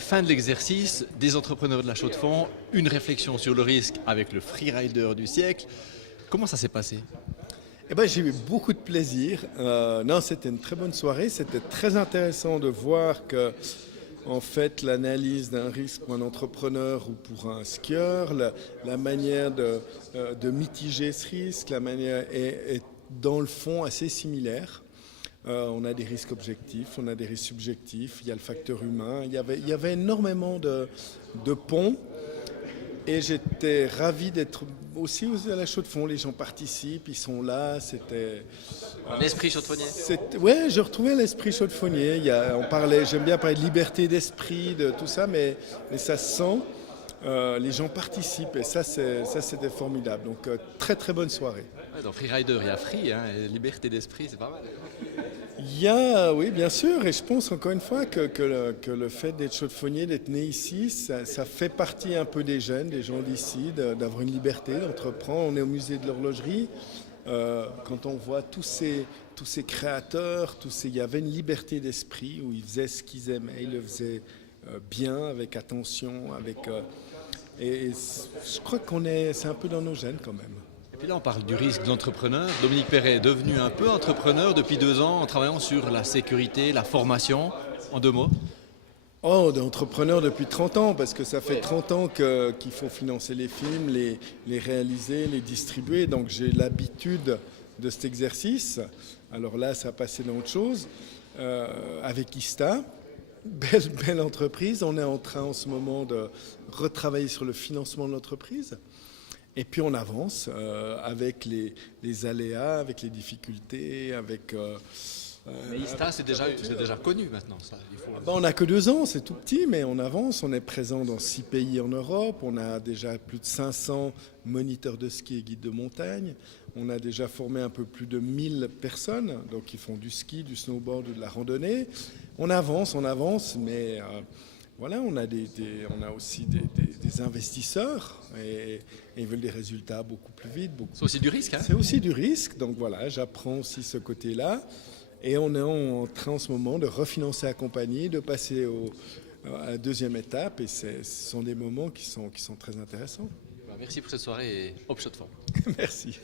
fin de l'exercice, des entrepreneurs de la Chaux-de-Fonds, une réflexion sur le risque avec le freerider du siècle. Comment ça s'est passé? Eh ben, j'ai eu beaucoup de plaisir. Non, c'était une très bonne soirée. C'était très intéressant de voir que, en fait, l'analyse d'un risque pour un entrepreneur ou pour un skieur, la manière de mitiger ce risque, la manière est dans le fond assez similaire. On a des risques objectifs, on a des risques subjectifs, il y a le facteur humain. Il y avait énormément de ponts. Et j'étais ravi d'être aussi à la Chaux-de-Fonds. Les gens participent, ils sont là. C'était. L'esprit chaux-de-fonnier. Ouais, je retrouvais l'esprit chaux-de-fonnier. On parlait, j'aime bien parler de liberté d'esprit, de tout ça, mais ça se sent. Les gens participent et ça c'était formidable. Donc très très bonne soirée. Ouais, dans freerider, il y a free, hein, et liberté d'esprit, c'est pas mal. Oui, bien sûr, et je pense encore une fois que le fait d'être chaux-de-fonnier, d'être né ici, ça fait partie un peu des jeunes, des gens d'ici, d'avoir une liberté, d'entreprendre. On est au musée de l'horlogerie. Quand on voit tous ces créateurs, il y avait une liberté d'esprit où ils faisaient ce qu'ils aimaient, ils le faisaient bien, avec attention, et je crois c'est un peu dans nos gènes quand même. Et puis là, on parle du risque d'entrepreneur. Dominique Perret est devenu un peu entrepreneur depuis 2 ans en travaillant sur la sécurité, la formation. En 2 mots. Oh, d'entrepreneur depuis 30 ans, parce que ça fait 30 ans qu'il faut financer les films, les réaliser, les distribuer. Donc j'ai l'habitude de cet exercice. Alors là, ça a passé dans autre chose. Avec Ista, belle entreprise. On est en train en ce moment de retravailler sur le financement de l'entreprise. Et puis on avance avec les aléas, avec les difficultés, avec... Mais Ista, c'est déjà connu maintenant. Ça. On n'a que 2 ans, c'est tout petit, mais on avance. On est présent dans 6 pays en Europe. On a déjà plus de 500 moniteurs de ski et guides de montagne. On a déjà formé un peu plus de 1000 personnes, donc qui font du ski, du snowboard ou de la randonnée. On avance, mais voilà, on a aussi des investisseurs et ils veulent des résultats beaucoup plus vite. C'est aussi du risque, hein? C'est aussi du risque, donc voilà, j'apprends aussi ce côté-là. Et on est en train en ce moment de refinancer la compagnie, de passer à la deuxième étape. Et ce sont des moments qui sont très intéressants. Merci pour cette soirée et hop, shot de fond. Merci.